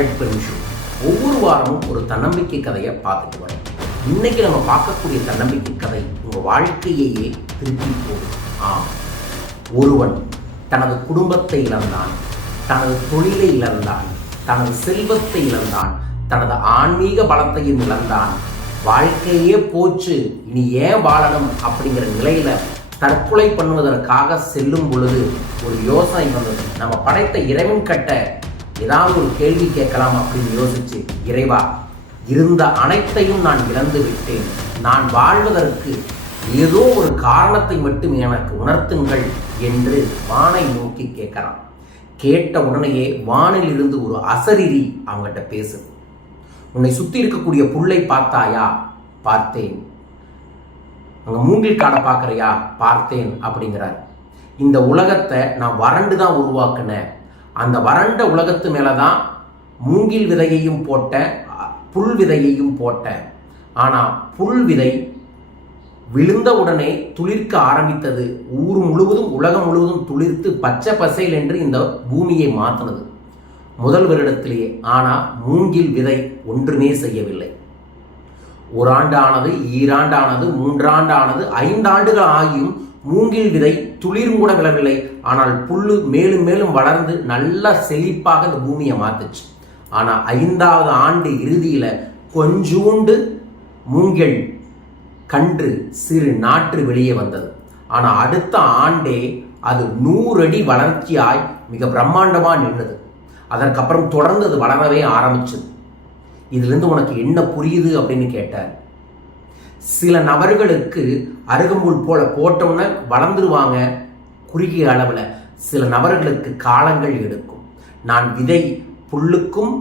Help show ஒவ்வொரு வாரமும் ஒரு தன்னம்பிக்கை கதையை பார்த்துட்டு வரோம். இன்னைக்கு நம்ம பார்க்கக்கூடிய தன்னம்பிக்கை கதை உங்கள் வாழ்க்கையையே திருப்பி போகும் ஆம். ஒருவன் தனது குடும்பத்தை இழந்தான் தனது தொழிலை இழந்தான் தனது செல்வத்தை இழந்தான் தனது ஆன்மீக பலத்தையும் இழந்தான். வாழ்க்கையே போச்சு இனி ஏன் வாழணும் அப்படிங்கிற நிலையில தற்கொலை பண்ணுவதற்காக செல்லும் பொழுது ஒரு யோசனை வந்தது. நம்ம படைத்த இறைவன் கட்ட ஏதாவது ஒரு கேள்வி கேட்கலாம் அப்படின்னு யோசிச்சு இறைவா இருந்த அனைத்தையும் நான் இழந்து விட்டேன். நான் வாழ்வதற்கு ஏதோ ஒரு காரணத்தை மட்டும் எனக்கு உணர்த்துங்கள் என்று வானை நோக்கி கேட்கிறான் கேட்ட உடனேயே வானில் இருந்து ஒரு அசரிரி அவங்ககிட்ட பேசுது. உன்னை சுத்தி இருக்கக்கூடிய புல்லை பார்த்தாயா? பார்த்தேன். அங்க மூங்கில் காடை பார்க்கறியா? பார்த்தேன் அப்படிங்கிறார். இந்த உலகத்தை நான் வறண்டு தான் உருவாக்குனேன். அந்த வறண்ட உலகத்து மேலே தான் மூங்கில் விதையையும் போட்டேன் புல் விதையையும் போட்டேன் ஆனால் புல் விதை விழுந்த உடனே துளிர்க்க ஆரம்பித்தது. ஊர் முழுவதும் உலகம் முழுவதும் துளிர்த்து பச்சை பசையில் என்று இந்த பூமியை மாற்றினது முதல் வருடத்திலேயே ஆனால் மூங்கில் விதை ஒன்றுமே செய்யவில்லை. ஒரு ஆண்டு ஆனது ஈராண்டு ஆனது மூன்றாண்டு ஆனது ஐந்தாண்டுகள் ஆகியும் மூங்கில் விதை துளிர் கூட விழவில்லை. ஆனால் புல்லு மேலும் மேலும் வளர்ந்து நல்ல செழிப்பாக இந்த பூமியை மாத்துச்சு. ஆனால் ஐந்தாவது ஆண்டு இறுதியில் கொஞ்சூண்டு மூங்கில் கன்று சிறு நாற்று வெளியே வந்தது. ஆனால் அடுத்த ஆண்டே அது நூறு அடி வளர்ச்சியாய் மிக பிரம்மாண்டமாக நின்றது. அதற்கப்புறம் தொடர்ந்து அது வளரவே ஆரம்பிச்சது. இதுலேருந்து உனக்கு என்ன புரியுது அப்படின்னு கேட்டார் சில நபர்களுக்கு அருகம்புல் போல போட்டோம்னா வளர்ந்துருவாங்க குறுகிய அளவில். சில நபர்களுக்கு காலங்கள் எடுக்கும். நான் விதை புல்லுக்கும்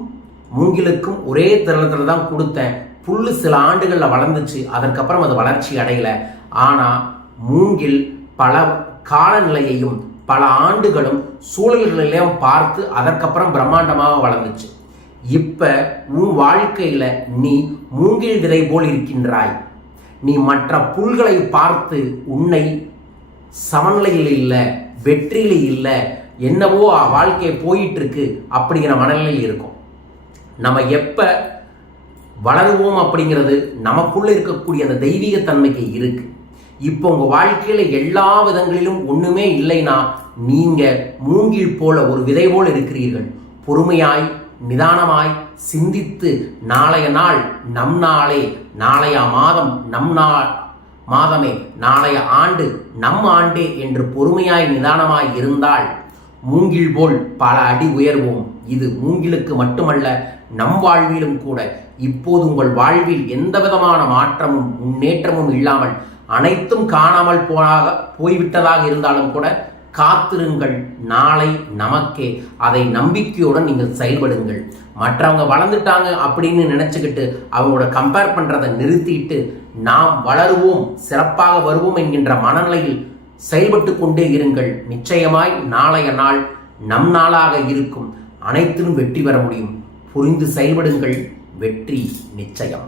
மூங்கிலுக்கும் ஒரே தருணத்தில் தான் கொடுத்தேன். புல்லு சில ஆண்டுகளில் வளர்ந்துச்சு. அதற்கப்புறம் அது வளர்ச்சி அடையலை. ஆனால் மூங்கில் பல காலநிலையையும் பல ஆண்டுகளும் சூழல்களையும் பார்த்து அதற்கப்புறம் பிரம்மாண்டமாக வளர்ந்துச்சு. இப்போ உன் வாழ்க்கையில் நீ மூங்கில் விதை போல் இருக்கின்றாய். நீ மற்ற புல்களை பார்த்து உன்னை சமநிலையில் இல்லை வெற்றியில் இல்லை என்னவோ வாழ்க்கையை போயிட்டு இருக்கு அப்படிங்கிற மனநிலையில் இருக்கும். நம்ம எப்ப வளருவோம் அப்படிங்கிறது நமக்குள்ள இருக்கக்கூடிய அந்த தெய்வீக தன்மைக்கு இருக்கு. இப்போ உங்க வாழ்க்கையில எல்லா விதங்களிலும் ஒண்ணுமே இல்லைன்னா நீங்க மூங்கில் போல ஒரு விதை போல் இருக்கிறீர்கள். பொறுமையாய் நிதானமாய் சிந்தித்து நாளைய நாள் நம் நாளே நாளைய மாதம் நம் நாள் மாதமே நாளைய ஆண்டு நம் ஆண்டே என்று பொறுமையாய் நிதானமாய் இருந்தால் மூங்கில் போல் பல அடி உயர்வோம். இது மூங்கிலுக்கு மட்டுமல்ல நம் வாழ்விலும் கூட. இப்போது உங்கள் வாழ்வில் எந்த விதமான மாற்றமும் முன்னேற்றமும் இல்லாமல் அனைத்தும் காணாமல் போனாக போய்விட்டதாக இருந்தாலும் கூட காத்திருங்கள். நாளை நமக்கே அதை நம்பிக்கையுடன் நீங்கள் செயல்படுங்கள். மற்றவங்க வளர்ந்துட்டாங்க அப்படின்னு நினச்சிக்கிட்டு அவங்களோட கம்பேர் பண்ணுறதை நிறுத்திட்டு நாம் வளருவோம் சிறப்பாக வருவோம் என்கின்ற மனநிலையில் செயல்பட்டு கொண்டே இருங்கள். நிச்சயமாய் நாளைய நாள் நம் நாளாக இருக்கும். அனைத்திலும் வெற்றி பெற முடியும். புரிந்து செயல்படுங்கள். வெற்றி நிச்சயம்.